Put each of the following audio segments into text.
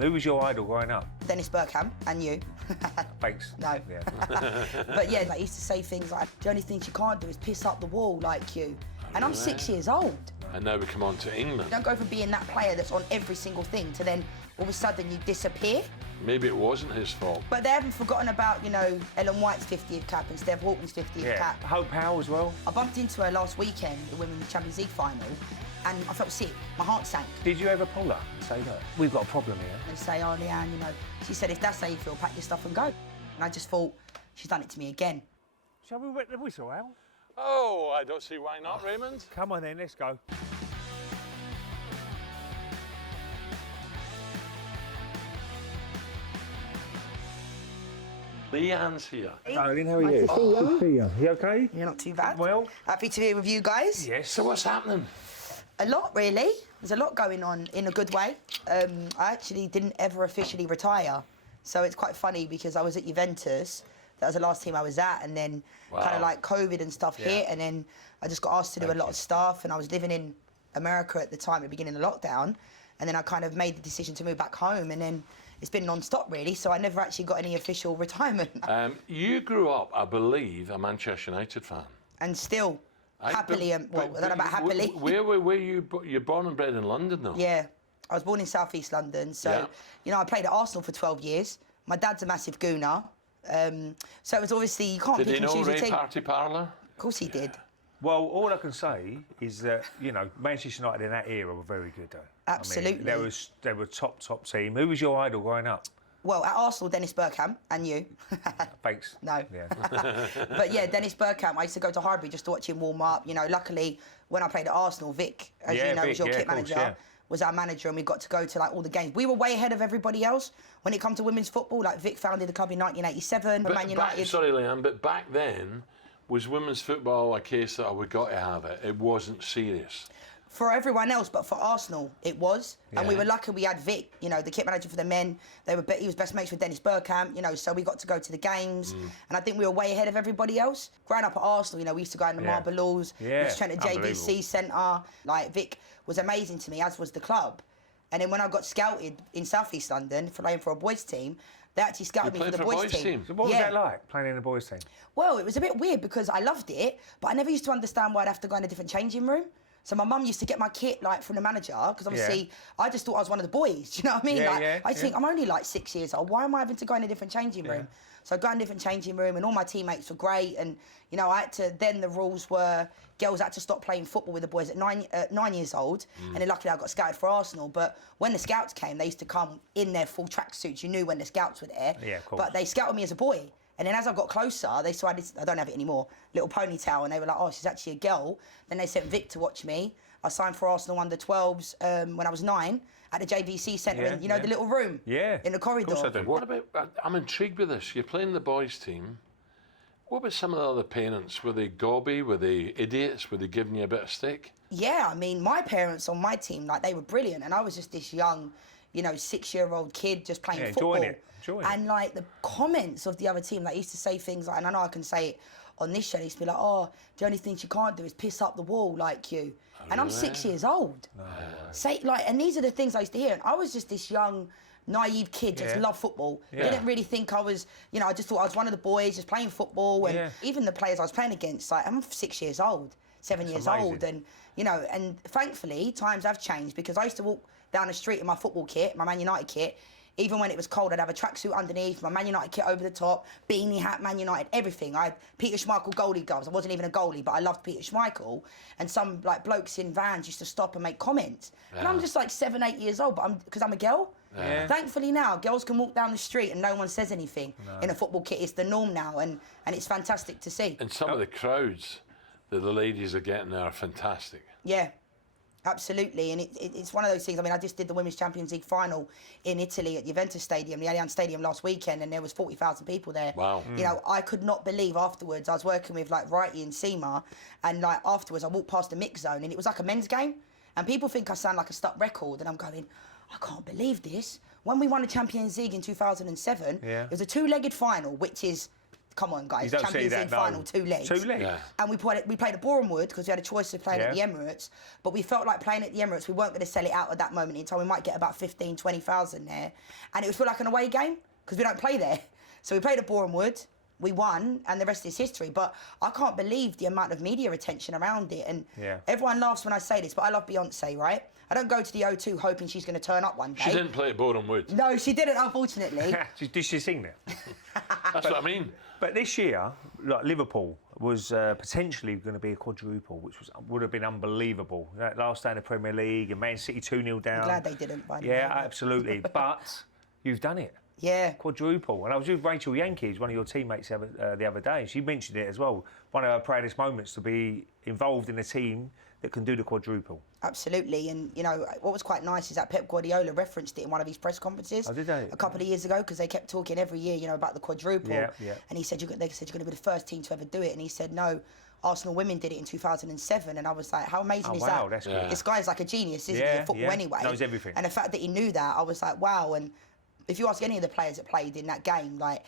Who was your idol growing up? Dennis Bergkamp and you. Thanks. No. Yeah. But yeah, I used to say things like, the only thing you can't do is piss up the wall like you. And I'm 6 years old. And now we come on to England. Don't go from being that player that's on every single thing to then all of a sudden you disappear. Maybe it wasn't his fault. But they haven't forgotten about, you know, Ellen White's 50th cap and Steph Hawkins' 50th cap. Hope Howe as well. I bumped into her last weekend, the Women's Champions League final, and I felt sick. My heart sank. Did you ever pull her and say, look, we've got a problem here? And say, oh, Leanne, you know, she said, if that's how you feel, pack your stuff and go. And I just thought, she's done it to me again. Shall we wet the whistle, Al? Oh, I don't see why not, Raymond. Come on then, let's go. Leanne's here. Darling, how are you? Nice to see you. Good to see you. You okay? You're not too bad. Well? Happy to be here with you guys. Yes. So what's happening? A lot, really. There's a lot going on in a good way. I actually didn't ever officially retire. So it's quite funny because I was at Juventus. That was the last team I was at. And then kind of like COVID and stuff hit. And then I just got asked to do a lot of stuff. And I was living in America at the time, at the beginning of lockdown. And then I kind of made the decision to move back home. And then it's been non-stop, really. So I never actually got any official retirement. You grew up, I believe, a Manchester United fan. And still, happily, well, I don't know about happily. Where were you? You're born and bred in London, though. Yeah, I was born in South East London. So, you know, I played at Arsenal for 12 years. My dad's a massive gooner. So it was obviously, you can't pick and choose a team. Did he know Ray Party Parlour? Of course he did. Well, all I can say is that, you know, Manchester United in that era were very good, though. Absolutely. I mean, they were top team. Who was your idol growing up? Well, at Arsenal, Dennis Bergkamp and you. Thanks. No. Yeah. But yeah, Dennis Bergkamp, I used to go to Highbury just to watch him warm up. You know, luckily, when I played at Arsenal, Vic, as you know, was your kit manager, was our manager, and we got to go to like all the games. We were way ahead of everybody else when it comes to women's football. Like Vic founded the club in 1987. Man United. Sorry, Leanne, but back then, was women's football a case that we got to have it? It wasn't serious. For everyone else, but for Arsenal, it was. Yeah. And we were lucky we had Vic, you know, the kit manager for the men. He was best mates with Dennis Bergkamp, you know, so we got to go to the games. And I think we were way ahead of everybody else. Growing up at Arsenal, you know, we used to go in the Marble Halls. We used to train at JVC Centre. Like, Vic was amazing to me, as was the club. And then when I got scouted in South East London, playing for a boys' team, they actually scouted me for the boys' team. So what was that like, playing in the boys' team? Well, it was a bit weird because I loved it, but I never used to understand why I'd have to go in a different changing room. So my mum used to get my kit like from the manager because obviously I just thought I was one of the boys. Do you know what I mean? I just think I'm only like 6 years old. Why am I having to go in a different changing room? So I got in a different changing room and all my teammates were great. And you know, I had to. Then the rules were girls had to stop playing football with the boys at 9 years old. And then luckily I got scouted for Arsenal. But when the scouts came, they used to come in their full tracksuits. You knew when the scouts were there. Yeah, of course. But they scouted me as a boy. And then as I got closer, they saw I don't have it anymore, little ponytail, and they were like, oh, she's actually a girl. Then they sent Vic to watch me. I signed for Arsenal under-12s when I was 9 at the JVC Centre, in, you know, the little room in the corridor. Of course I do. What about, I'm intrigued with this. You're playing the boys' team. What about some of the other parents? Were they gobby? Were they idiots? Were they giving you a bit of stick? Yeah, I mean, my parents on my team, like, they were brilliant. And I was just this young, you know, 6-year-old kid just playing football. Enjoying it. And, like, the comments of the other team, they used to say things like, and I know I can say it on this show, they used to be like, oh, the only thing she can't do is piss up the wall like you. And I'm 6 years old. No way. And these are the things I used to hear. And I was just this young, naive kid, just loved football. Didn't really think I was, you know, I just thought I was one of the boys just playing football. And even the players I was playing against, like, I'm 6 years old, 7 years old. And, you know, and thankfully, times have changed because I used to walk down the street in my football kit, my Man United kit. Even when it was cold, I'd have a tracksuit underneath, my Man United kit over the top, beanie hat, Man United, everything. I had Peter Schmeichel goalie gloves. I wasn't even a goalie, but I loved Peter Schmeichel. And some like blokes in vans used to stop and make comments. And I'm just like 7, 8 years old, but because I'm a girl. Thankfully now, girls can walk down the street and no one says anything in a football kit. It's the norm now, and it's fantastic to see. And some of the crowds that the ladies are getting there are fantastic. Yeah. Absolutely, and it's one of those things. I mean, I just did the Women's Champions League final in Italy at Juventus Stadium, the Allianz Stadium last weekend, and there was 40,000 people there. Wow. You know, I could not believe afterwards, I was working with like Righty and Seema, and like afterwards I walked past the mix zone and it was like a men's game, and people think I sound like a stuck record, and I'm going, I can't believe this. When we won the Champions League in 2007, it was a 2-legged final, which is come on, guys, You don't see Champions that, League no. final, 2 legs. 2 legs. Yeah. And we played at Bournemouth because we had a choice of playing at the Yeah. Emirates, but we felt like playing at the Emirates, we weren't going to sell it out at that moment in time. We might get about 15, 20,000 there. And it would feel like an away game because we don't play there. So we played at Bournemouth, we won, and the rest is history. But I can't believe the amount of media attention around it. And everyone laughs when I say this, but I love Beyonce, right? I don't go to the O2 hoping she's going to turn up one day. She didn't play at Boreham Wood. No, she didn't, unfortunately. Did she sing there? That's what I mean. But this year, like Liverpool was potentially going to be a quadruple, which would have been unbelievable. That last day in the Premier League, and Man City 2-0 down. I'm glad they didn't. By the way, Yeah, but- absolutely. But you've done it. Yeah. Quadruple. And I was with Rachel Yankees, one of your teammates, the other day, and she mentioned it as well. One of her proudest moments to be involved in a team that can do the quadruple. Absolutely, and you know what was quite nice is that Pep Guardiola referenced it in one of his press conferences. Oh, did they? A couple of years ago, because they kept talking every year, you know, about the quadruple. Yeah, yeah. And he said, they said you're going to be the first team to ever do it, and he said no. Arsenal women did it in 2007, and I was like, how amazing is that? Wow, that's good. This guy's like a genius, isn't he? Yeah, In football yeah. anyway. Knows everything. And the fact that he knew that, I was like, wow. And if you ask any of the players that played in that game, like.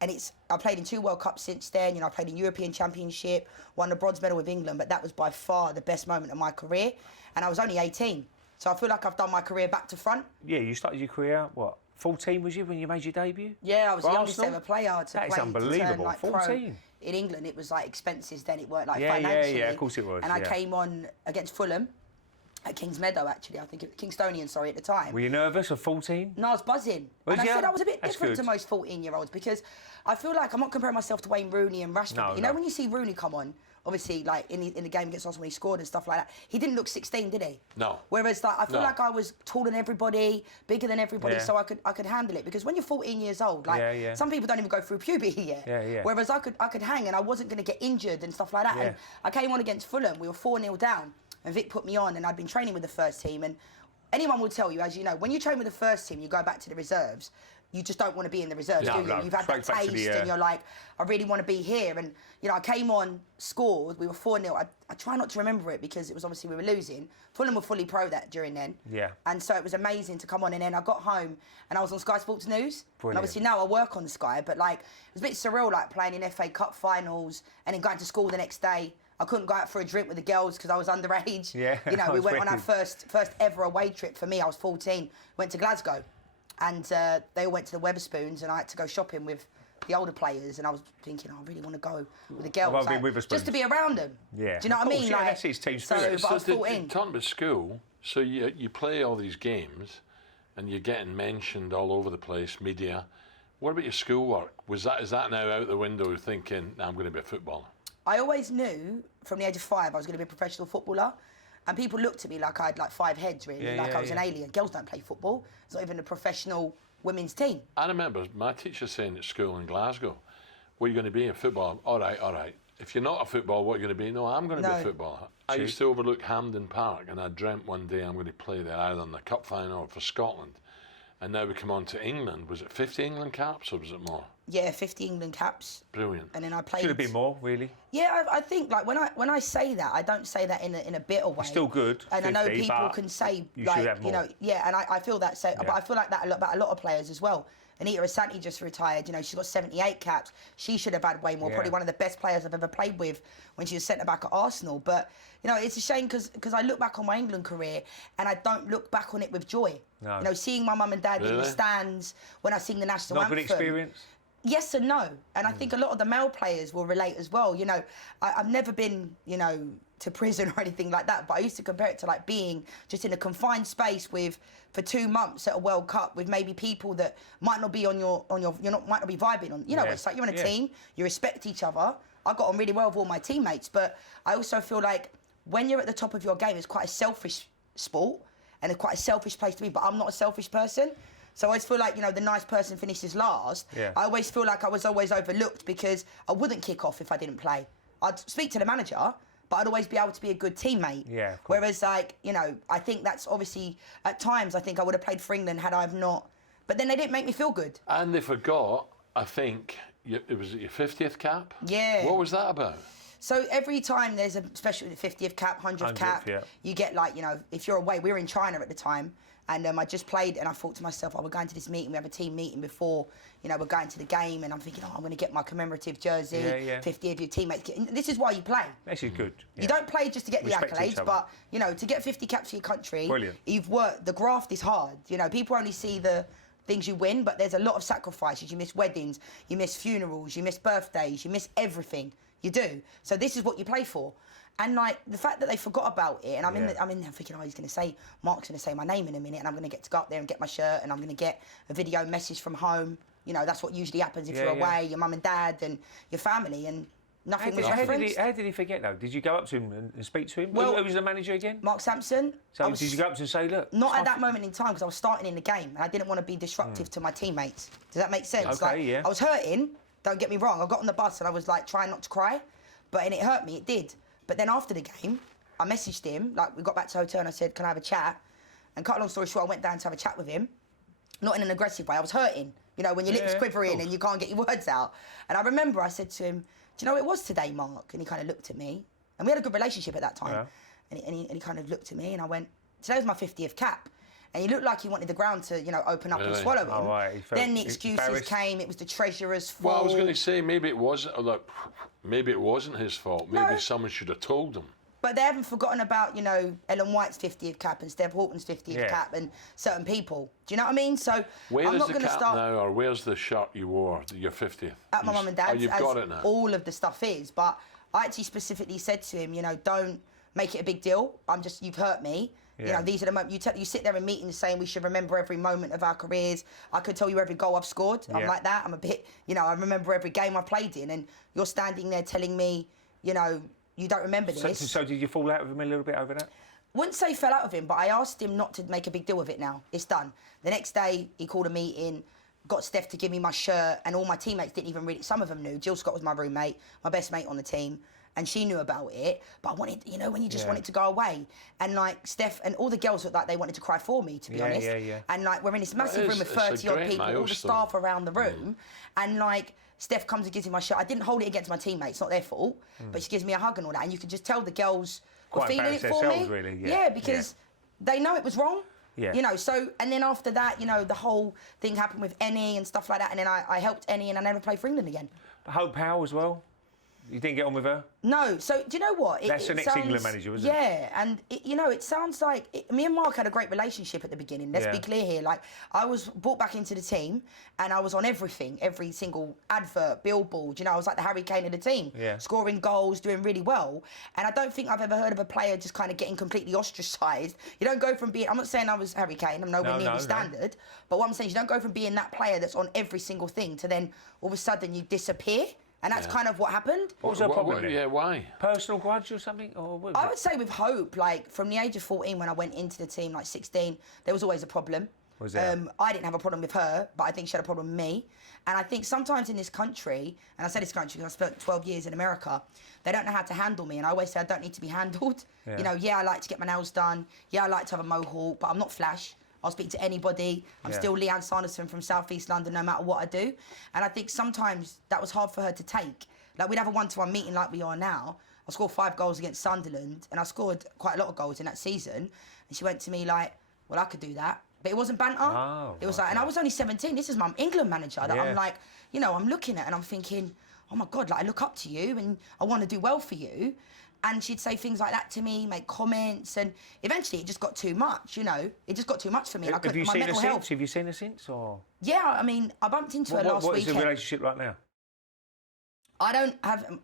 And I played in 2 World Cups since then. You know, I played in European Championship, won the bronze medal with England, but that was by far the best moment of my career. And I was only 18. So I feel like I've done my career back to front. Yeah, you started your career, what, 14 was you when you made your debut? Yeah, I was the For youngest Arsenal? ever player to That is play unbelievable, to turn, like, 14. pro. In England, it was like expenses then, it weren't like Yeah, financially. yeah, of course it was, And I yeah. came on against Fulham at Kings Meadow, actually. I think Kingstonian, sorry, at the time. Were you nervous at 14? No, I was buzzing. Was and I ya? said I was a bit That's different good. to most 14-year-olds because I feel like I'm not comparing myself to Wayne Rooney and Rashford. No, but you know, no. when you see Rooney come on, obviously, like in the game against Arsenal when he scored and stuff like that, he didn't look 16, did he? No. Whereas like I feel No. like I was taller than everybody, bigger than everybody, Yeah. so I could handle it. Because when you're 14 years old, like Yeah, yeah. some people don't even go through puberty yet. Yeah, yeah. Whereas I could hang and I wasn't going to get injured and stuff like that. Yeah. And I came on against Fulham. We were 4-0 down, and Vic put me on, and I'd been training with the first team. And anyone will tell you, as you know, when you train with the first team, you go back to the reserves. You just don't want to be in the reserves, No, do you? no, You've had that straight back to taste, the, and you're like, I really want to be here. And you know, I came on, scored. We were 4-0. I try not to remember it because it was obviously we were losing. Fulham were fully pro that during then. Yeah. And so it was amazing to come on. And then I got home and I was on Sky Sports News. Brilliant. And obviously now I work on Sky, but like it was a bit surreal, like playing in FA Cup finals and then going to school the next day. I couldn't go out for a drink with the girls because I was underage. Yeah, You know, we that's went on our wicked. first ever away trip for me. I was 14. Went to Glasgow. And they all went to the Weatherspoons, and I had to go shopping with the older players. And I was thinking, I really want to go with the girls, won't be like, Weatherspoons. just to be around them. Yeah. Do you know Of what I course, mean? yeah, like, that's his team so, spirit. but I was 14. Talking about school, so you play all these games and you're getting mentioned all over the place, media. What about your schoolwork? Is that now out the window thinking, I'm going to be a footballer? I always knew from the age of 5 I was going to be a professional footballer. And people looked at me like I had like 5 heads, really, Yeah, like yeah, I was an yeah. alien. Girls don't play football. It's not even a professional women's team. I remember my teacher saying at school in Glasgow, what are you going to be, a footballer? All right. If you're not a footballer, what are you going to be? No, I'm going to be a No. footballer. I used to overlook Hampden Park, and I dreamt one day I'm going to play there either in the cup final or for Scotland. And now we come on to England. Was it 50 England caps or was it more? Yeah, 50 England caps. Brilliant. And then I played. Should have been more, really. Yeah, I think like when I say that, I don't say that in a bitter way. Still good, And I know 50, people but can say you like should have you know, more. yeah, and I feel that. So, Yeah. but I feel like that about a lot of players as well. Anita Asante just retired. You know, she's got 78 caps. She should have had way more. Yeah. Probably one of the best players I've ever played with when she was centre back at Arsenal. But you know, it's a shame because I look back on my England career and I don't look back on it with joy. No. You know, seeing my mum and dad in the Really? stands when I sing the national Not anthem. good experience. Yes and no. And I think a lot of the male players will relate as well. You know, I've never been, you know, to prison or anything like that, but I used to compare it to like being just in a confined space for 2 months at a World Cup with maybe people that might not be might not be vibing on. You know, Yeah. it's like you're on a Yeah. team, you respect each other. I got on really well with all my teammates, but I also feel like when you're at the top of your game, it's quite a selfish sport and it's quite a selfish place to be, but I'm not a selfish person. So I always feel like, you know, the nice person finishes last. Yeah. I always feel like I was always overlooked because I wouldn't kick off if I didn't play. I'd speak to the manager, but I'd always be able to be a good teammate. Yeah, of course. Whereas, like, you know, I think that's obviously, at times, I think I would have played for England had I not. But then they didn't make me feel good. And they forgot, I think, it was your 50th cap? Yeah. What was that about? So every time there's a special 50th cap, 100th 100th, cap, yeah. you get like, you know, if you're away, we were in China at the time, And I just played, and I thought to myself, we're going to this meeting. We have a team meeting before, we're going to the game. And I'm thinking, I'm going to get my commemorative jersey, 50 of your teammates. This is why you play. This is good. You don't play just to get Respect the accolades, but, to get 50 caps for your country, brilliant. You've worked. The graft is hard. People only see the things you win, but there's a lot of sacrifices. You miss weddings, you miss funerals, you miss birthdays, you miss everything. You do. So this is what you play for. And the fact that they forgot about it, and I'm in there thinking, he's going to say, Mark's going to say my name in a minute, and I'm going to get to go up there and get my shirt, and I'm going to get a video message from home. That's what usually happens if you're away, your mum and dad and your family, and nothing was referenced. How did he forget though? Did you go up to him and speak to him? Well, who was the manager again? Mark Sampson. So did you go up to him and say, look? Not at that moment in time, because I was starting in the game, and I didn't want to be disruptive to my teammates. Does that make sense? Okay, I was hurting. Don't get me wrong. I got on the bus and I was trying not to cry, and it hurt me. It did. But then after the game, I messaged him, we got back to the hotel and I said, can I have a chat? And cut a long story short, I went down to have a chat with him. Not in an aggressive way, I was hurting. When your lips quivering and you can't get your words out. And I remember I said to him, do you know what it was today, Mark? And he kind of looked at me. And we had a good relationship at that time. Yeah. And he kind of looked at me and I went, today was my 50th cap. And he looked like he wanted the ground to, open up and swallow him. Oh, right. Then the excuses came. It was the treasurer's fault. Well, I was going to say maybe it wasn't. Maybe it wasn't his fault. Maybe someone should have told him. But they haven't forgotten about, Ellen White's 50th cap and Steph Houghton's 50th cap and certain people. Do you know what I mean? So I'm not going to start now, or where's the shirt you wore, your 50th? At my mum and dad's. Oh, you've got it now. All of the stuff is, but I actually specifically said to him, don't make it a big deal. You've hurt me. Yeah. These are the moments you sit there in meetings saying we should remember every moment of our careers. I could tell you every goal I've scored. I'm like that. I'm a bit, I remember every game I played in, and you're standing there telling me, you don't remember this. So did you fall out with him a little bit over that? Wouldn't say fell out of him, but I asked him not to make a big deal of it now. It's done. The next day, he called a meeting, got Steph to give me my shirt, and all my teammates didn't even really, some of them knew. Jill Scott was my roommate, my best mate on the team, and she knew about it. But I wanted, when you just want it to go away. And Steph and all the girls looked like they wanted to cry for me, to be honest. And we're in this massive room with 30 odd people, all the staff around the room. And Steph comes and gives me my shirt. I didn't hold it against my teammates, not their fault. But she gives me a hug and all that. And you could just tell the girls were feeling it for me. Really, because they know it was wrong. Yeah. So, and then after that, the whole thing happened with Ennie and stuff like that. And then I helped Ennie and I never played for England again. Hope Powell as well? You didn't get on with her? No. So, do you know what? That's the next England manager, wasn't it? Yeah, and it sounds like me and Mark had a great relationship at the beginning. Let's be clear here. I was brought back into the team, and I was on everything, every single advert, billboard. I was like the Harry Kane of the team, scoring goals, doing really well. And I don't think I've ever heard of a player just kind of getting completely ostracised. You don't go from being. I'm not saying I was Harry Kane. I'm nowhere near the standard. But what I'm saying is, you don't go from being that player that's on every single thing to then all of a sudden you disappear. And that's kind of what happened. What was her problem? Why? Personal grudge or something? Or what I would say with Hope, from the age of 14 when I went into the team, 16, there was always a problem. Was there? I didn't have a problem with her, but I think she had a problem with me. And I think sometimes in this country, and I say this country because I spent 12 years in America, they don't know how to handle me. And I always say I don't need to be handled. I like to get my nails done. I like to have a mohawk, but I'm not flash. I'll speak to anybody. I'm still Leanne Sanderson from South East London, no matter what I do. And I think sometimes that was hard for her to take. We'd have a one-to-one meeting like we are now. I scored 5 goals against Sunderland, and I scored quite a lot of goals in that season. And she went to me well, I could do that. But it wasn't banter. Oh, it was and I was only 17. This is my England manager that I'm I'm looking at and I'm thinking, oh my God, I look up to you and I want to do well for you. And she'd say things like that to me, make comments, and eventually it just got too much, It just got too much for me. Have you seen her since? Have you seen her since, or? Yeah, I bumped into her last weekend. What is the relationship like now? I don't have...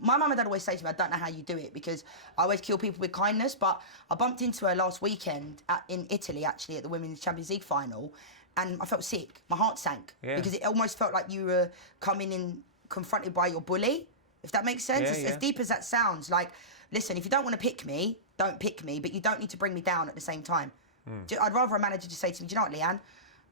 my mum and dad always say to me, I don't know how you do it, because I always kill people with kindness, but I bumped into her last weekend in Italy, actually, at the Women's Champions League final, and I felt sick. My heart sank, because it almost felt like you were coming in confronted by your bully. If that makes sense, as deep as that sounds, listen, if you don't want to pick me, don't pick me, but you don't need to bring me down at the same time. I'd rather a manager just say to me, do you know what, Leanne?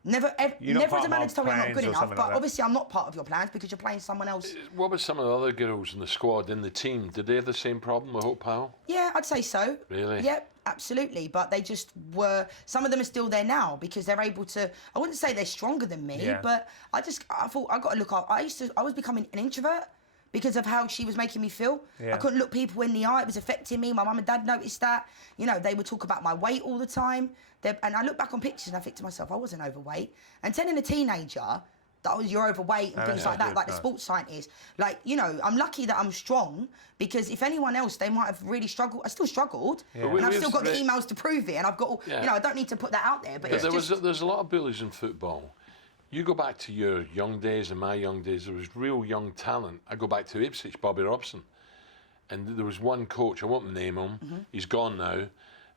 Never as a manager tell me I'm not good enough, but obviously I'm not part of your plans because you're playing someone else. What about some of the other girls in the squad, in the team? Did they have the same problem with Hope Powell? Yeah, I'd say so. Really? Yep, absolutely. But they just were, some of them are still there now because they're able to, I wouldn't say they're stronger than me, but I thought I got to look up. I was becoming an introvert because of how she was making me feel. Yeah. I couldn't look people in the eye. It was affecting me. My mum and dad noticed that. You know, they would talk about my weight all the time. And I look back on pictures and I think to myself, I wasn't overweight. And telling a teenager that you're overweight and things like that, like the sports scientist, like, you know, I'm lucky that I'm strong, because if anyone else, they might have really struggled. I still struggled, and I've still got the emails to prove it, and I've got, you know, I don't need to put that out there. But there's a lot of bullies in football. You go back to your young days and my young days, there was real young talent. I go back to Ipswich, Bobby Robson. And there was one coach, I won't name him, he's gone now,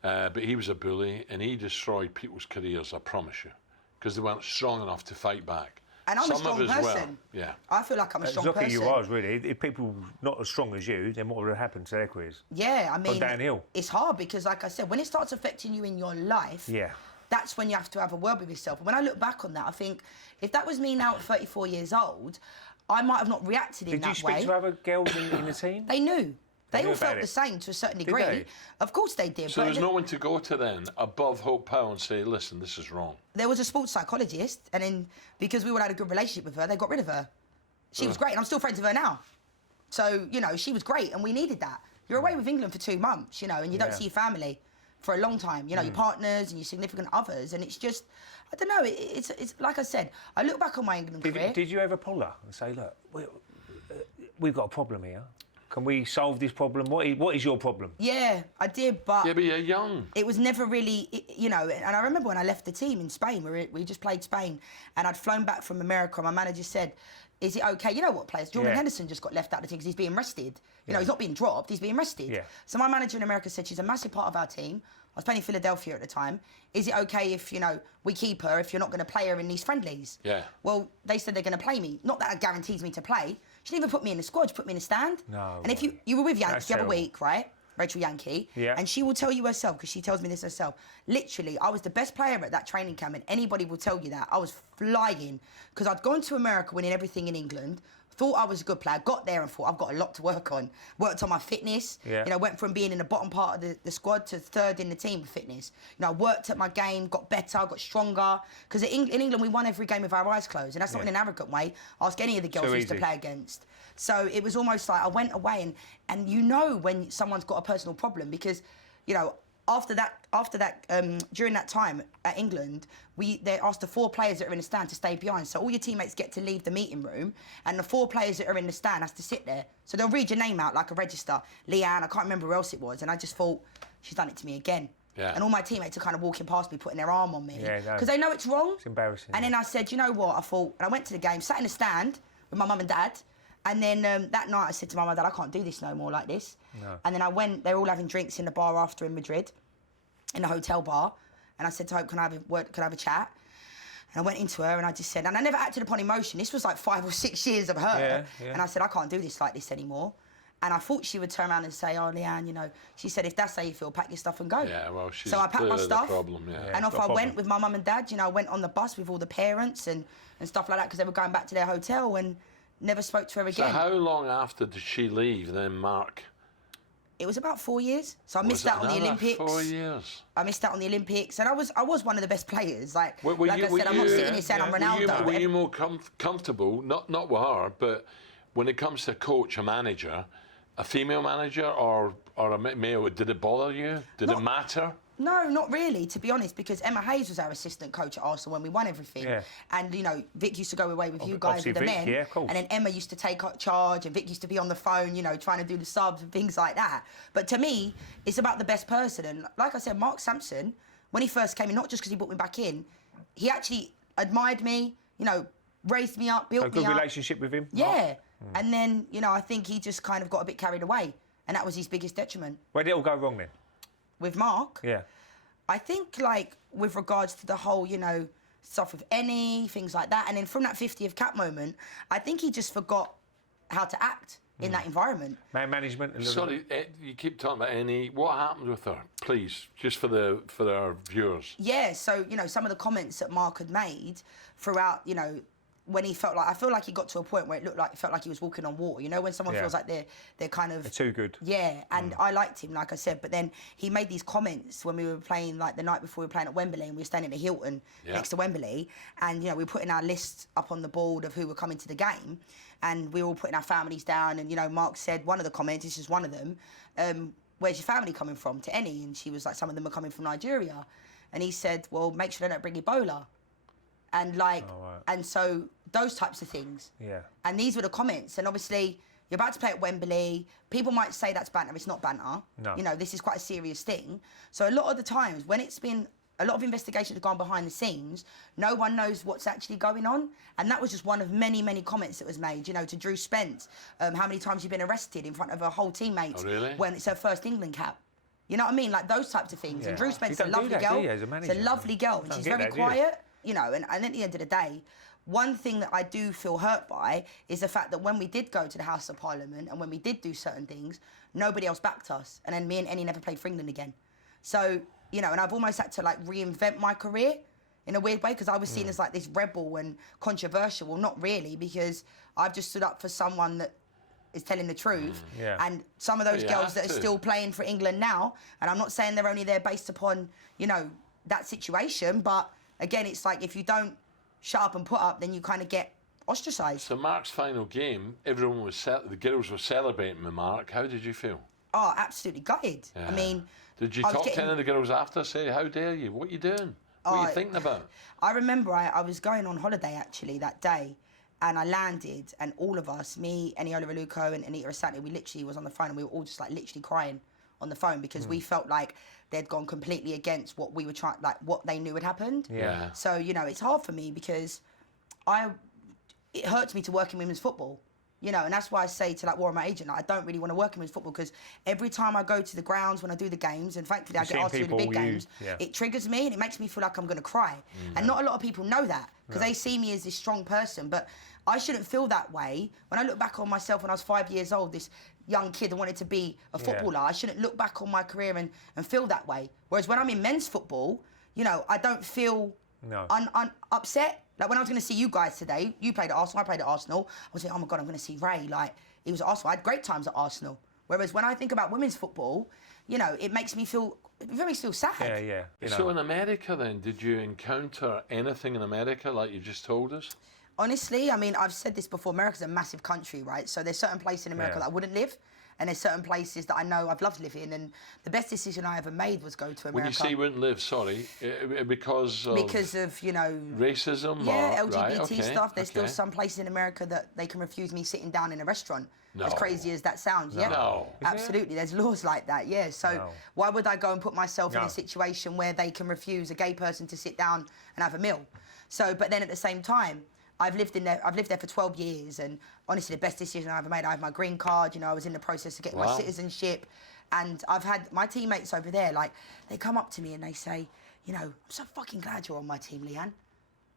but he was a bully and he destroyed people's careers, I promise you, because they weren't strong enough to fight back. And I'm a strong person. Yeah. I feel like I'm a strong person. Lucky you was, really. If people not as strong as you, then what would have happened to their careers? Yeah, I mean, downhill. It's hard because, like I said, when it starts affecting you in your life, that's when you have to have a word with yourself. And when I look back on that, I think if that was me now at 34 years old, I might have not reacted in that way. Did you speak to other girls in the team? They knew. They all felt the same to a certain degree. Did they? Of course they did. So there's no one to go to then above Hope Powell and say, listen, this is wrong. There was a sports psychologist, and then because we all had a good relationship with her, they got rid of her. She was great, and I'm still friends with her now. So, you know, she was great, and we needed that. You're away with England for 2 months, you know, and you don't see your family for a long time. You know, your partners and your significant others, and it's just, I don't know, it's like I said, I look back on my England career. Did you ever pull her and say, look, we've got a problem here? Can we solve this problem? What is your problem? Yeah, I did, but... Yeah, but you're young. It was never really, you know, and I remember when I left the team in Spain, we just played Spain, and I'd flown back from America, and my manager said, is it okay? You know what players? Jordan Henderson just got left out of the team because he's being rested. You know, he's not being dropped, he's being rested. Yeah. So my manager in America said, she's a massive part of our team. I was playing in Philadelphia at the time. Is it okay if, you know, we keep her if you're not going to play her in these friendlies? Yeah. Well, they said they're going to play me. Not that it guarantees me to play. She didn't even put me in the squad. She put me in the stand. No. And if you were with Yankee the other week, right? Rachel Yankee. Yeah. And she will tell you herself, because she tells me this herself. Literally, I was the best player at that training camp, and anybody will tell you that. I was flying, because I'd gone to America winning everything in England. Thought I was a good player, got there and thought I've got a lot to work on. Worked on my fitness. Yeah. You know, went from being in the bottom part of the squad to third in the team with fitness. You know, I worked at my game, got better, got stronger. Because in England, we won every game with our eyes closed. And that's not in an arrogant way. Ask any of the girls we used to play against. So it was almost like I went away and you know when someone's got a personal problem, because, you know, after that, during that time at England, they asked the 4 players that are in the stand to stay behind. So all your teammates get to leave the meeting room, and the 4 players that are in the stand has to sit there. So they'll read your name out like a register. Leanne, I can't remember who else it was, and I just thought, she's done it to me again. Yeah. And all my teammates are kind of walking past me, putting their arm on me. Yeah, because they know it's wrong. It's embarrassing. And then I said, you know what? I thought, and I went to the game, sat in the stand with my mum and dad. And then that night I said to my mum and dad, I can't do this no more like this. No. And then I went, they were all having drinks in the bar after in Madrid, in the hotel bar. And I said to Hope, can I have a chat? And I went into her and I just said, and I never acted upon emotion. This was like 5 or 6 years of her. Yeah. And I said, I can't do this like this anymore. And I thought she would turn around and say, oh, Leanne, you know, she said, if that's how you feel, pack your stuff and go. Yeah, well, she's so I packed my stuff, problem, and off I went with my mum and dad. You know, I went on the bus with all the parents and stuff like that, because they were going back to their hotel, and never spoke to her again. So how long after did she leave then, Mark? It was about 4 years. So I missed out on the Olympics. 4 years. I missed out on the Olympics, and I was one of the best players. Like I said, I'm not you, sitting here saying I'm Ronaldo. Were you more comfortable, not with her, but when it comes to coach, a manager, a female manager or a male, did it bother you? Did it matter? No, not really, to be honest, because Emma Hayes was our assistant coach at Arsenal when we won everything. Yeah. And, you know, Vic used to go away with you guys with the men. Yeah, of course. And then Emma used to take charge, and Vic used to be on the phone, you know, trying to do the subs and things like that. But to me, it's about the best person. And like I said, Mark Sampson, when he first came in, not just because he brought me back in, he actually admired me, you know, raised me up, built me up. A good relationship with him? Yeah. And then, you know, I think he just kind of got a bit carried away. And that was his biggest detriment. Where did it all go wrong then? With Mark? Yeah. I think, like, with regards to the whole, you know, stuff with Annie, things like that, and then from that 50th cap moment, I think he just forgot how to act in that environment. Man management? Sorry, you keep talking about Annie. What happened with her, please, just for our viewers? Yeah, so, you know, some of the comments that Mark had made throughout, you know, when he felt like, I feel like he got to a point where it felt like he was walking on water. You know, when someone feels like they're kind of... They're too good. Yeah, and I liked him, like I said, but then he made these comments when we were playing, like the night before we were playing at Wembley, and we were standing at the Hilton next to Wembley, and, you know, we were putting our list up on the board of who were coming to the game, and we were all putting our families down, and, you know, Mark said, one of the comments, this is one of them, where's your family coming from, to Annie? And she was like, some of them are coming from Nigeria. And he said, well, make sure they don't bring Ebola. And like, and so those types of things. Yeah. And these were the comments. And obviously, you're about to play at Wembley. People might say that's banter. It's not banter. No. You know, this is quite a serious thing. So a lot of the times, when it's been, a lot of investigations have gone behind the scenes, no one knows what's actually going on. And that was just one of many, many comments that was made, you know, to Drew Spence. How many times you've been arrested in front of her whole teammates when it's her first England cap. You know what I mean? Like those types of things. Yeah. And Drew Spence is a lovely girl. She's a lovely girl. And she's very quiet. You know, and at the end of the day, one thing that I do feel hurt by is the fact that when we did go to the House of Parliament and when we did do certain things, nobody else backed us. And then me and Annie never played for England again. So, you know, and I've almost had to like reinvent my career in a weird way because I was seen as like this rebel and controversial. Well, not really, because I've just stood up for someone that is telling the truth. And some of those girls that are still playing for England now, and I'm not saying they're only there based upon, you know, that situation, but again, it's like if you don't shut up and put up, then you kind of get ostracised. So Mark's final game, everyone was the girls were celebrating with Mark. How did you feel? Oh, absolutely gutted. I mean, did you talk to any of the girls after? Say, how dare you? What are you doing? What are you thinking about? I remember I was going on holiday actually that day, and I landed, and all of us, me, Eniola Raluco, and Anita Asante, we literally was on the phone, and we were all just like literally crying on the phone because we felt like they'd gone completely against what we were trying, like what they knew had happened. Yeah. So, you know, it's hard for me because it hurts me to work in women's football, you know, and that's why I say to like Warren, my agent, like, I don't really want to work in women's football because every time I go to the grounds when I do the games, and thankfully I get asked to do the big games, it triggers me and it makes me feel like I'm going to cry. And not a lot of people know that because they see me as this strong person, but I shouldn't feel that way. When I look back on myself when I was 5 years old, this young kid that wanted to be a footballer, I shouldn't look back on my career and feel that way. Whereas when I'm in men's football, you know, I don't feel upset. Like when I was going to see you guys today, you played at Arsenal, I played at Arsenal. I was like, oh my God, I'm going to see Ray. Like, he was at Arsenal. I had great times at Arsenal. Whereas when I think about women's football, you know, it makes me feel sad. Yeah, yeah. You know. So in America then, did you encounter anything in America like you just told us? Honestly, I mean, I've said this before, America's a massive country, right? So there's certain places in America that I wouldn't live, and there's certain places that I know I've loved living, and the best decision I ever made was go to America. When you say you wouldn't live, sorry, because of you know... racism? Yeah, LGBT stuff. There's still some places in America that they can refuse me sitting down in a restaurant. No. As crazy as that sounds, No. Absolutely, there's laws like that, yeah. So why would I go and put myself in a situation where they can refuse a gay person to sit down and have a meal? So, but then at the same time, I've lived there for 12 years, and honestly, the best decision I ever made. I have my green card. You know, I was in the process of getting my citizenship, and I've had my teammates over there. Like, they come up to me and they say, you know, I'm so fucking glad you're on my team, Leanne.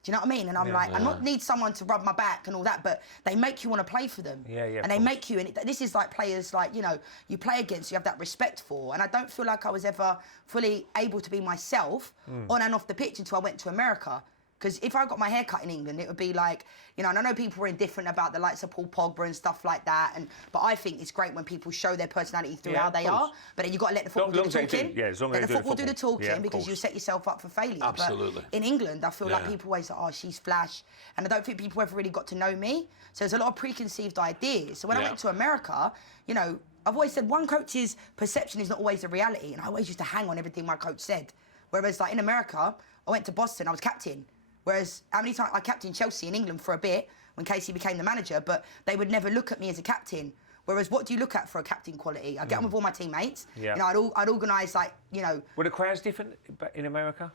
Do you know what I mean? And I'm like, I not need someone to rub my back and all that, but they make you want to play for them. Yeah, yeah. And they make you, and this is like players like, you know, you play against, you have that respect for. And I don't feel like I was ever fully able to be myself on and off the pitch until I went to America. Because if I got my hair cut in England, it would be like, you know, and I know people were indifferent about the likes of Paul Pogba and stuff like that, but I think it's great when people show their personality through how they are, but then you've got to let the football do the talking. Let the football do the talking, because you set yourself up for failure. Absolutely. But in England, I feel like people always say, oh, she's flash, and I don't think people ever really got to know me. So there's a lot of preconceived ideas. So when I went to America, you know, I've always said one coach's perception is not always the reality, and I always used to hang on everything my coach said. Whereas like in America, I went to Boston, I was captain. Whereas how many times I captained Chelsea in England for a bit when Casey became the manager, but they would never look at me as a captain. Whereas what do you look at for a captain quality? I get on with all my teammates. You know, I'd organise like, you know. Were the crowds different in America?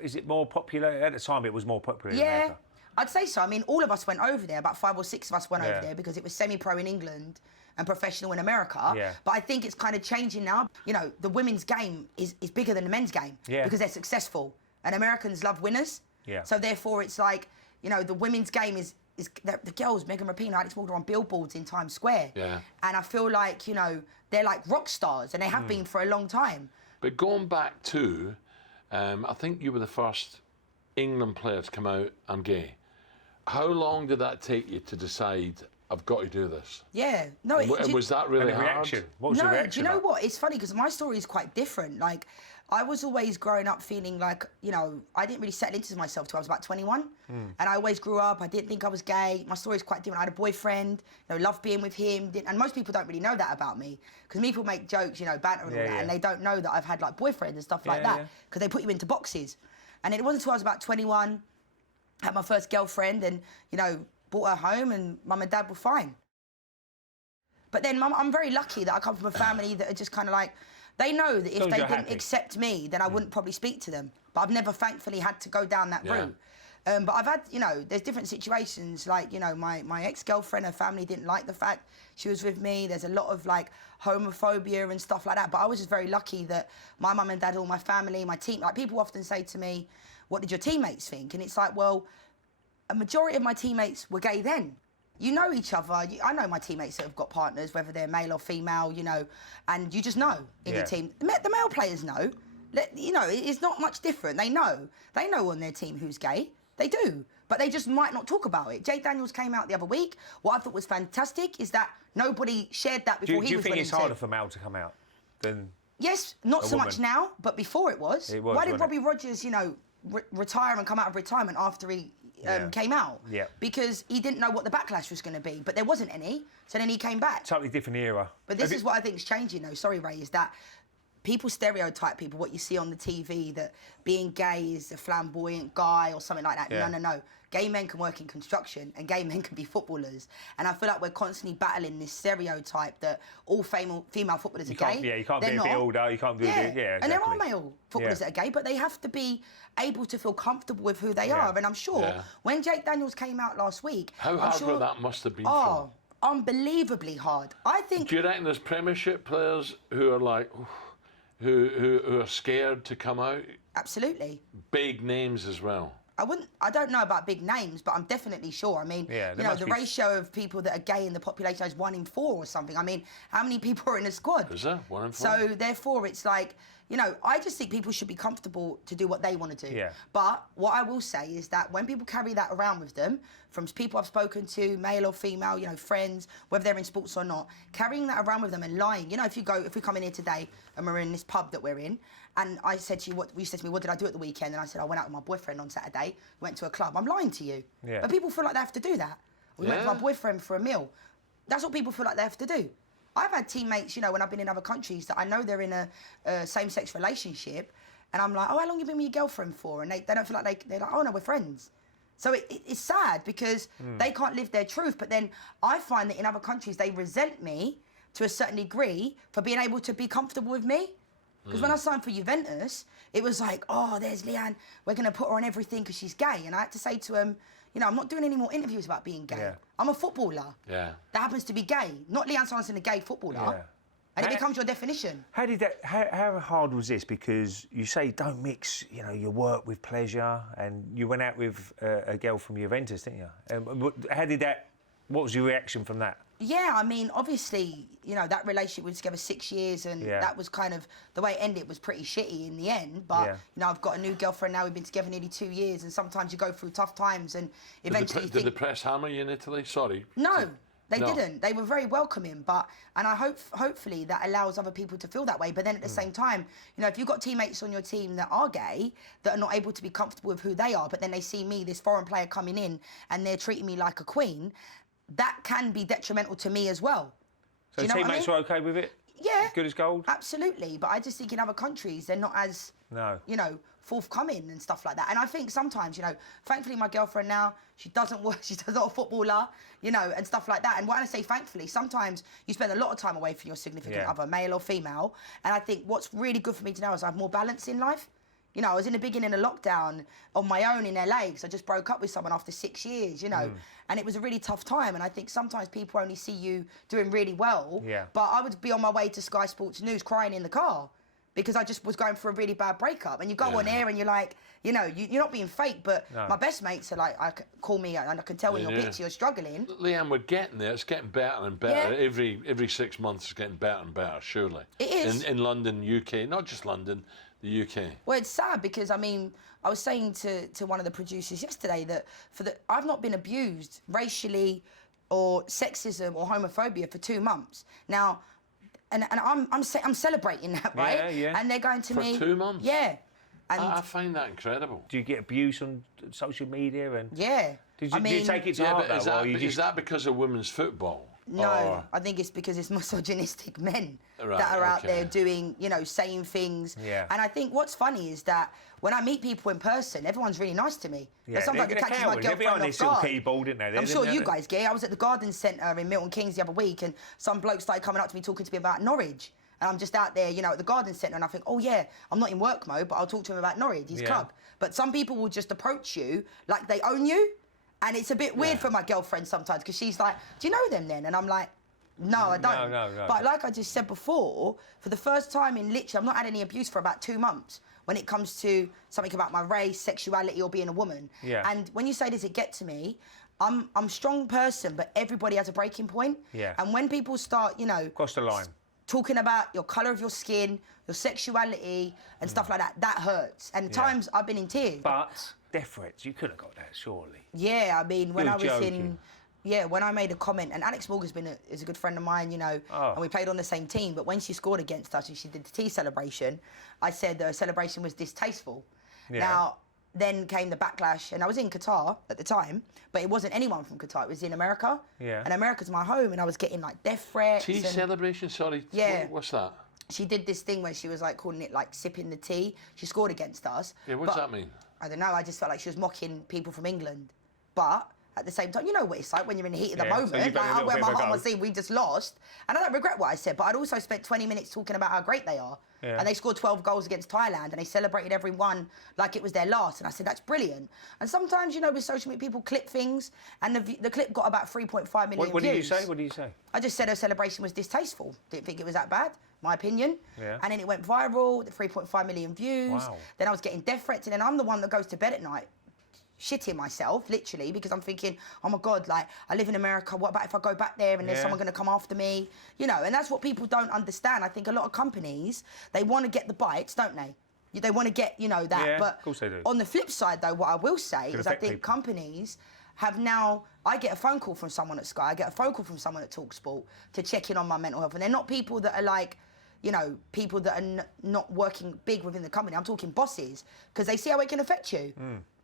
Is it more popular? At the time, it was more popular in America. I'd say so. I mean, all of us went over there. About 5 or 6 of us went over there because it was semi-pro in England and professional in America. But I think it's kind of changing now. You know, the women's game is bigger than the men's game because they're successful. And Americans love winners. So therefore, it's like, you know, the women's game is the girls, Megan Rapinoe, Alex Morgan, are on billboards in Times Square. And I feel like, you know, they're like rock stars, and they have been for a long time. But going back to, I think you were the first England player to come out, I'm gay. How long did that take you to decide, I've got to do this? Yeah. No, And was that really And the hard? reaction? What was the no, reaction? do you know like? what? It's funny because my story is quite different. Like, I was always growing up feeling like, you know, I didn't really settle into myself till I was about 21. And I always grew up, I didn't think I was gay. My story is quite different. I had a boyfriend, you know, loved being with him. And most people don't really know that about me. Because people make jokes, you know, banter and all that, and they don't know that I've had, like, boyfriends and stuff like that. Because they put you into boxes. And it wasn't until I was about 21, had my first girlfriend and, you know, brought her home and mum and dad were fine. But then I'm very lucky that I come from a family that are just kind of like, they know that if they didn't accept me, then I wouldn't probably speak to them. But I've never, thankfully, had to go down that route. But I've had, you know, there's different situations. Like, you know, my ex-girlfriend, her family didn't like the fact she was with me. There's a lot of, like, homophobia and stuff like that. But I was just very lucky that my mum and dad, all my family, my team, like, people often say to me, what did your teammates think? And it's like, well, a majority of my teammates were gay then. You know each other. I know my teammates that have got partners, whether they're male or female, you know, and you just know in your team. The male players know. You know, it's not much different. They know. They know on their team who's gay. They do. But they just might not talk about it. Jake Daniels came out the other week. What I thought was fantastic is that nobody shared that before he was Do you think willing it's harder for male to come out than Yes, not so much now, but before it was. It was, Why did wasn't Robbie Rogers, you know, retire and come out of retirement after he came out? Yeah. Because he didn't know what the backlash was going to be, but there wasn't any, so then he came back. totally different era? But this is what I think is changing, though. Sorry, Ray, is that people stereotype people, what you see on the TV, that being gay is a flamboyant guy or something like that. Yeah. No. Gay men can work in construction and gay men can be footballers. And I feel like we're constantly battling this stereotype that all female footballers are gay. Yeah, you can't They're be a not. builder, you can't do Yeah, exactly. and there are male footballers that are gay, but they have to be able to feel comfortable with who they are. And I'm sure when Jake Daniels came out last week... How hard that must have been for him? Unbelievably hard. I think... Do you reckon there's Premiership players who are like... Who are scared to come out? Absolutely. Big names as well. I don't know about big names, but I'm definitely sure. I mean, you know, the ratio of people that are gay in the population is 1 in 4 or something. I mean, how many people are in a squad? Is there 1 in 4? So therefore, it's like, you know, I just think people should be comfortable to do what they want to do. Yeah. But what I will say is that when people carry that around with them, from people I've spoken to, male or female, you know, friends, whether they're in sports or not, carrying that around with them and lying. You know, if we come in here today and we're in this pub that we're in, and I said to you, you said to me, what did I do at the weekend? And I said, I went out with my boyfriend on Saturday, went to a club. I'm lying to you. Yeah. But people feel like they have to do that. We went with my boyfriend for a meal. That's what people feel like they have to do. I've had teammates, you know, when I've been in other countries that I know they're in a same-sex relationship, and I'm like, oh, how long have you been with your girlfriend for? And they don't feel like they're like, oh, no, we're friends. So it's sad because they can't live their truth. But then I find that in other countries, they resent me to a certain degree for being able to be comfortable with me. Because when I signed for Juventus, it was like, oh, there's Leanne, we're going to put her on everything because she's gay. And I had to say to him, you know, I'm not doing any more interviews about being gay. Yeah. I'm a footballer that happens to be gay, not Leanne Sanderson, a gay footballer. Yeah. And it becomes your definition. How hard was this? Because you say don't mix, you know, your work with pleasure, and you went out with a girl from Juventus, didn't you? What was your reaction from that? Yeah, I mean, obviously, you know, that relationship was together 6 years, and that was kind of, the way it ended was pretty shitty in the end. But, you know, I've got a new girlfriend now, we've been together nearly 2 years, and sometimes you go through tough times, and eventually Did the press hammer you in Italy? Sorry. No. They didn't. They were very welcoming, and I hopefully that allows other people to feel that way. But then at the same time, you know, if you've got teammates on your team that are gay, that are not able to be comfortable with who they are, but then they see me, this foreign player, coming in, and they're treating me like a queen, that can be detrimental to me as well. So teammates were okay with it? Yeah. Good as gold? Absolutely. But I just think in other countries, they're not as, you know, forthcoming and stuff like that. And I think sometimes, you know, thankfully my girlfriend now, she's not a footballer, you know, and stuff like that. And when I say thankfully, sometimes you spend a lot of time away from your significant other, male or female. And I think what's really good for me to know is I have more balance in life. You know, I was in the beginning of lockdown on my own in LA because I just broke up with someone after 6 years, you know, and it was a really tough time. And I think sometimes people only see you doing really well. Yeah. But I would be on my way to Sky Sports News crying in the car because I just was going for a really bad breakup. And you go on air and you're like, you know, you're not being fake, but my best mates are like, call me and I can tell in your picture you're struggling. Leanne, we're getting there. It's getting better and better. Every 6 months it's getting better and better, surely. It is. In London, UK, not just London, the UK? Well, it's sad because, I mean, I was saying to one of the producers yesterday that I've not been abused racially or sexism or homophobia for 2 months. Now, and I'm celebrating that, right? Yeah, yeah. And they're going to me... For 2 months? Yeah. And I find that incredible. Do you get abuse on social media? And yeah. do you take it to heart, but though? is that because of women's football? No, I think it's because it's misogynistic men Right, that are out okay. there doing, you know, saying things. Yeah. And I think what's funny is that when I meet people in person, everyone's really nice to me. Yeah, And sometimes it they're catches my cowards. They're girlfriend behind off this little guard. keyboard, didn't they? I'm sure you guys get. I was at the Garden Centre in Milton Keynes the other week, and some bloke started coming up to me talking to me about Norwich. And I'm just out there, you know, at the Garden Centre, and I think, oh yeah, I'm not in work mode, but I'll talk to him about Norwich, his club. But some people will just approach you like they own you, and it's a bit weird for my girlfriend sometimes because she's like, "Do you know them then?" And I'm like, "No, I don't." No. But like I just said before, for the first time in literally, I've not had any abuse for about 2 months when it comes to something about my race, sexuality, or being a woman. Yeah. And when you say, does it get to me? I'm a strong person, but everybody has a breaking point. Yeah. And when people start, you know, Cross the line. talking about your colour of your skin, your sexuality, and stuff like that, that hurts. And times I've been in tears. But death threats, you could have got that, surely. Yeah, I mean, when You're I was joking. when I made a comment, and Alex Morgan's is a good friend of mine, you know, and we played on the same team, but when she scored against us and she did the tea celebration, I said the celebration was distasteful. Yeah. Now, then came the backlash, and I was in Qatar at the time, but it wasn't anyone from Qatar, it was in America. Yeah. And America's my home, and I was getting like death threats. Tea and celebration? Sorry. Yeah. What's that? she did this thing where she was like calling it like sipping the tea. She scored against us. Yeah, what does that mean? I don't know, I just felt like she was mocking people from England. But at the same time, you know what it's like when you're in the heat of the Yeah, so moment. you've had a Like, I little wear bit my of a heart on my go. sleeve, we just lost. And I don't regret what I said, but I'd also spent 20 minutes talking about how great they are. Yeah. And they scored 12 goals against Thailand and they celebrated every one like it was their last. And I said, that's brilliant. And sometimes, you know, with social media, people clip things and the clip got about 3.5 million What did you views. say? What did you say? I just said her celebration was distasteful. Didn't think it was that bad, my opinion. Yeah. And then it went viral, the 3.5 million views. Wow. Then I was getting death threats, and then I'm the one that goes to bed at night shitting myself, literally, because I'm thinking, oh my God, like, I live in America, what about if I go back there and there's Yeah. someone going to come after me? You know, and that's what people don't understand. I think a lot of companies, they want to get the bites, don't they? They want to get, you know, that. Yeah, but of course they do. on the flip side, though, what I will say Could is I affect think people. companies have now, I get a phone call from someone at Sky, I get a phone call from someone at TalkSport to check in on my mental health. And they're not people that are like, you know, people that are not working big within the company. I'm talking bosses, because they see how it can affect you.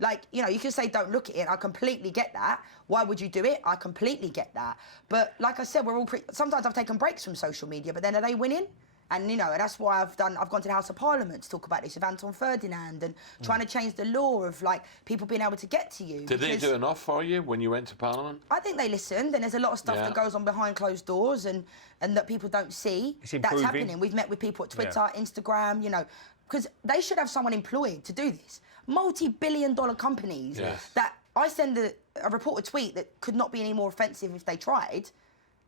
Like, you know, you can say don't look at it. I completely get that. Why would you do it? I completely get that. But like I said, we're all sometimes I've taken breaks from social media, but then are they winning? And, you know, that's why I've gone to the House of Parliament to talk about this with Anton Ferdinand and trying to change the law of, like, people being able to get to you. Did they because do enough for you when you went to Parliament? I think they listened, and there's a lot of stuff Yeah. that goes on behind closed doors and that people don't see. It's That's improving. happening. We've met with people at Twitter, Instagram, you know, because they should have someone employed to do this. Multi-billion-dollar companies Yes. that I send a reporter tweet that could not be any more offensive if they tried,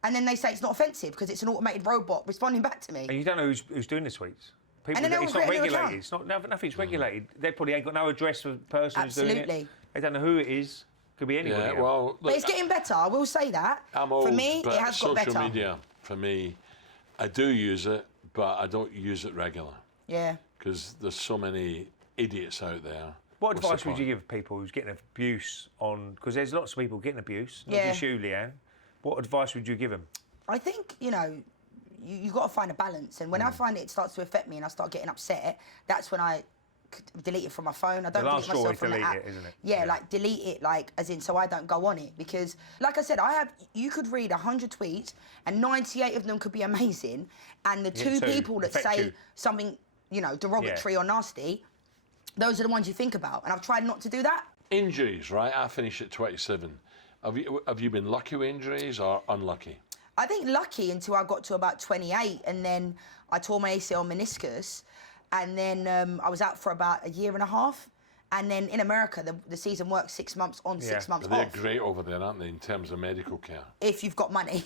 and then they say it's not offensive because it's an automated robot responding back to me. And you don't know who's doing the tweets. People, And then no it's one not create a new regulated. account. It's not nothing's regulated. They probably ain't got no address for the person who's doing Absolutely. it. They don't know who it is. Could be anybody. Yeah, else. well, But look, it's getting better, I will say that. I'm old, For me, but it has got social better. media, for me, I do use it, but I don't use it regular Yeah. because there's so many idiots out there. What What's the advice would point? you give people who's getting abuse on? Because there's lots of people getting abuse, not Yeah. just you, Leanne. What advice would you give them? I think, you know, you got to find a balance. And when I find it starts to affect me and I start getting upset, that's when I delete it from my phone. I don't last delete myself straw is from the delete app. it, isn't it? Yeah, Yeah. like delete it, like as in so I don't go on it. Because, like I said, you could read 100 tweets and 98 of them could be amazing. And the two so people that affect say you. something, you know, derogatory or nasty, those are the ones you think about. And I've tried not to do that. Injuries, right? I finished at 27. Have you been lucky with injuries or unlucky? I think lucky until I got to about 28, and then I tore my ACL meniscus, and then I was out for about a year and a half. And then in America, the season works 6 months on, 6 months But they're off. great over there, aren't they, in terms of medical care? If you've got money,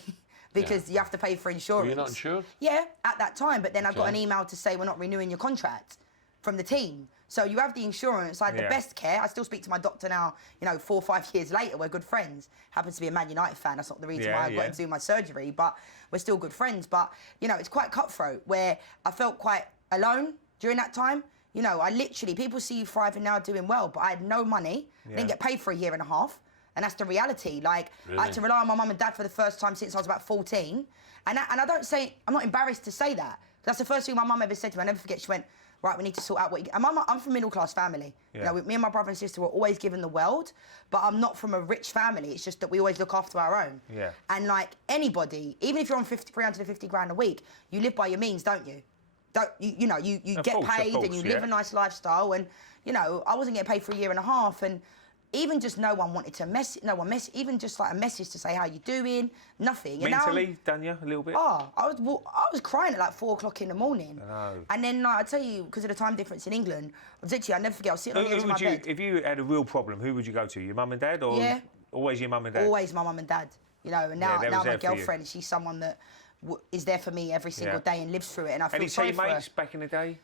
because you have to pay for insurance. Were you not insured? Yeah, at that time. But then I got Okay. an email to say we're not renewing your contract from the team. So you have the insurance. I had the Yeah. best care. I still speak to my doctor now, you know, 4 or 5 years later. We're good friends. Happens to be a Man United fan. That's not the reason why I got to do my surgery, but we're still good friends. But, you know, it's quite cutthroat where I felt quite alone during that time. You know, I literally, people see you thriving now, doing well, but I had no money. I didn't get paid for a year and a half. And that's the reality. Like, Really? I had to rely on my mum and dad for the first time since I was about 14. And I don't say, I'm not embarrassed to say that. That's the first thing my mum ever said to me. I never forget, she went, right, we need to sort out what you get. And I'm from a middle-class family. You know, me and my brother and sister were always given the world, but I'm not from a rich family. It's just that we always look after our own. Yeah. And like anybody, even if you're on 350 grand a week, you live by your means, don't you? You know, you get paid and you live a nice lifestyle. And, you know, I wasn't getting paid for a year and a half. And even just no one wanted to even just like a message to say how you doing, nothing. Mentally, done you a little bit? Oh, I was crying at like 4 o'clock in the morning. I know. And then like, I tell you, because of the time difference in England, I'll never forget, I was sitting on the edge of my bed. If you had a real problem, who would you go to? Your mum and dad, or always your mum and dad? Always my mum and dad. You know, and now my girlfriend, she's someone that is there for me every single day and lives through it, and I feel sorry for her. Any teammates back in the day?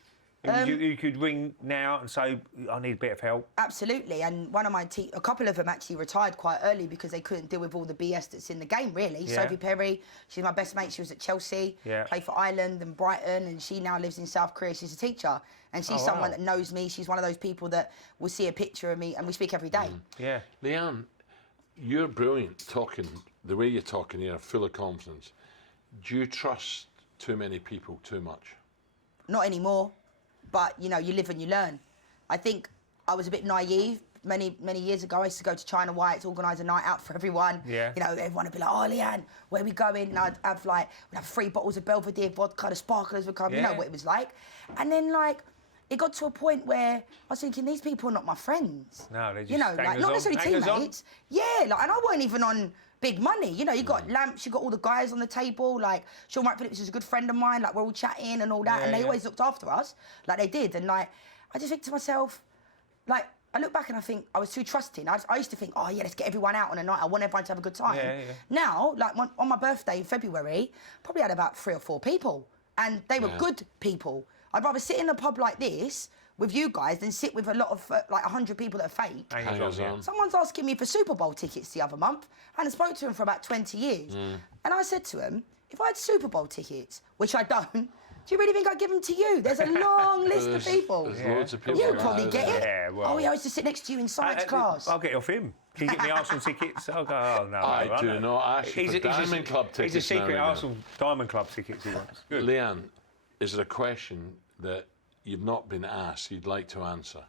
You could ring now and say, I need a bit of help? Absolutely, and one of my a couple of them actually retired quite early because they couldn't deal with all the BS that's in the game, really. Sophie Perry, she's my best mate, she was at Chelsea, played for Ireland and Brighton, and she now lives in South Korea, she's a teacher. And she's someone that knows me, she's one of those people that will see a picture of me, and we speak every day. Yeah. Leanne, you're brilliant talking, the way you're talking here, full of confidence. Do you trust too many people too much? Not anymore. But, you know, you live and you learn. I think I was a bit naive. Many years ago, I used to go to China White's, organise a night out for everyone. Yeah. You know, everyone would be like, oh, Leanne, where are we going? And I'd have, like, we'd have 3 bottles of Belvedere vodka, the sparklers would come, you know what it was like. And then, like, it got to a point where I was thinking, these people are not my friends. No, they just, you know, like, not necessarily teammates. Yeah, like, and I weren't even on big money. You know, you got lamps, you got all the guys on the table. Like, Sean Wright Phillips is a good friend of mine. Like, we're all chatting and all that. And they always looked after us, like they did. And, like, I just think to myself, like, I look back and I think I was too trusting. I used to think, oh, yeah, let's get everyone out on a night. I want everyone to have a good time. Now, like, on my birthday in February, probably had about 3 or 4 people. And they were good people. I'd rather sit in a pub like this with you guys than sit with a lot of, like, 100 people that are fake. Someone's asking me for Super Bowl tickets the other month. I hadn't spoke to him for about 20 years. And I said to him, if I had Super Bowl tickets, which I don't, do you really think I'd give them to you? There's a long list of people. There's loads of people. You'll probably get it. Yeah, well, oh, yeah, I used to sit next to you in science class. I'll get it off him. Can you get me Arsenal tickets? I'll go, oh, no. I do not ask you for Diamond Club tickets. He's a secret Arsenal Diamond Club tickets he wants. Good. Leanne, is there a question that you've not been asked you'd like to answer?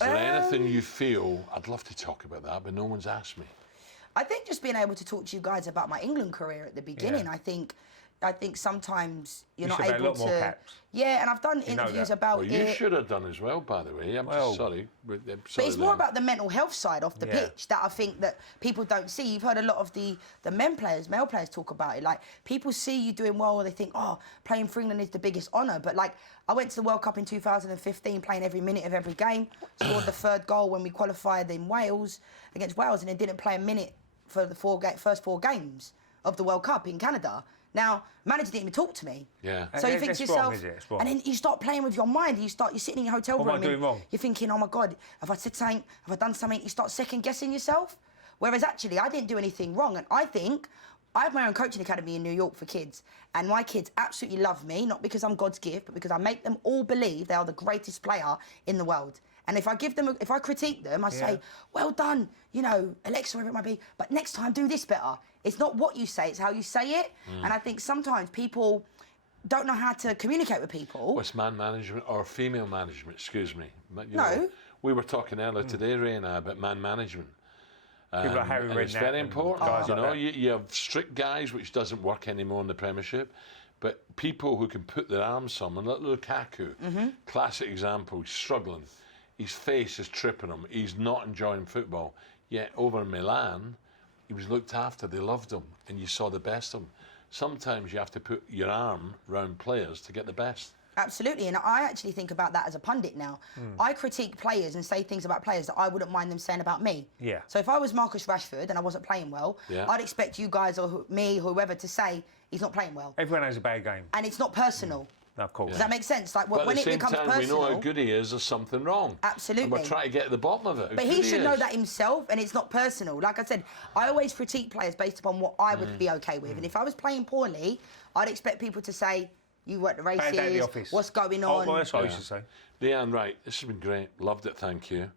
Is there anything you feel, I'd love to talk about that, but no one's asked me? I think just being able to talk to you guys about my England career at the beginning, I think sometimes you're not able to. A lot more caps. Yeah, and I've done interviews about it. You should have done as well, by the way. I'm just sorry. But it's more about the mental health side off the pitch that I think that people don't see. You've heard a lot of the male players talk about it. Like, people see you doing well, they think, oh, playing for England is the biggest honour. But, like, I went to the World Cup in 2015, playing every minute of every game, scored the 3rd goal when we qualified in Wales, against Wales, and then didn't play a minute for the first 4 games of the World Cup in Canada. Now, manager didn't even talk to me. Yeah. So you think to yourself, and then you start playing with your mind. You're sitting in your hotel room. What am I doing wrong? You're thinking, oh my God, have I said something? Have I done something? You start second guessing yourself. Whereas actually, I didn't do anything wrong. And I think I have my own coaching academy in New York for kids. And my kids absolutely love me, not because I'm God's gift, but because I make them all believe they are the greatest player in the world. And if I critique them, I say, well done, you know, Alexa, whatever it might be, but next time do this better. It's not what you say, it's how you say it. And I think sometimes people don't know how to communicate with people. What's man management or female management, excuse me? You know, we were talking earlier today, Ray and I, about man management. People like Harry Redknapp. It's very important. Guys you like know, that. you have strict guys, which doesn't work anymore in the Premiership. But people who can put their arms somewhere, like Lukaku, classic example, he's struggling. His face is tripping him. He's not enjoying football. Yet over in Milan, he was looked after. They loved him, and you saw the best of him. Sometimes you have to put your arm around players to get the best. Absolutely, and I actually think about that as a pundit now. I critique players and say things about players that I wouldn't mind them saying about me. Yeah. So if I was Marcus Rashford and I wasn't playing well, I'd expect you guys or me, whoever, to say he's not playing well. Everyone has a bad game. And it's not personal. No, of course. Does that make sense? Like, but when it becomes personal... At the same time, we know how good he is, there's something wrong. Absolutely. And we're trying to get to the bottom of it. But he should know that himself, and it's not personal. Like I said, I always critique players based upon what I would be okay with. And if I was playing poorly, I'd expect people to say, You work the Bad day at the races. office. What's going Oh, on? well, that's what I used to say. Leanne, right, this has been great. Loved it, thank you.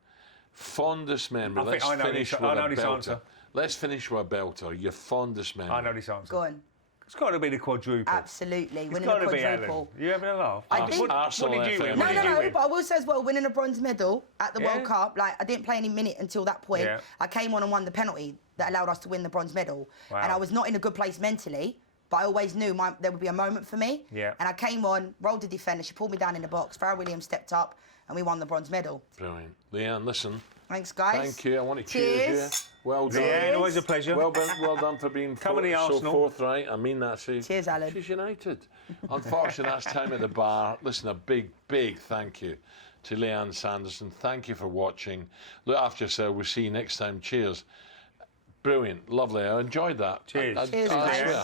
Fondest memory. I think Let's I know finish this- with I a know this belter. answer. Let's finish with a belter. Your fondest memory. I know this answer. Go on. It's got to be the quadruple. Absolutely. It's winning got a to be quadruple. Alan. You having a laugh? I think- What did you win? No, What did you no, win? but I will say as well, winning a bronze medal at the Yeah. World Cup, like, I didn't play any minute until that point. Yeah. I came on and won the penalty that allowed us to win the bronze medal. Wow. And I was not in a good place mentally, but I always knew there would be a moment for me. Yeah. And I came on, rolled the defender, she pulled me down in the box, Farrah Williams stepped up, and we won the bronze medal. Brilliant. Leanne, listen. Thanks, guys. Thank you. I want to cheers you. Cheers. Well done. Leanne, always a pleasure. Well done for being Come on, the so Arsenal. forthright. I mean that. See, Cheers, Alan. She's United. Unfortunately, that's time at the bar. Listen, a big thank you to Leanne Sanderson. Thank you for watching. Look after yourself. We'll see you next time. Cheers. Brilliant. Lovely. I enjoyed that. Cheers. Cheers, I guys. swear.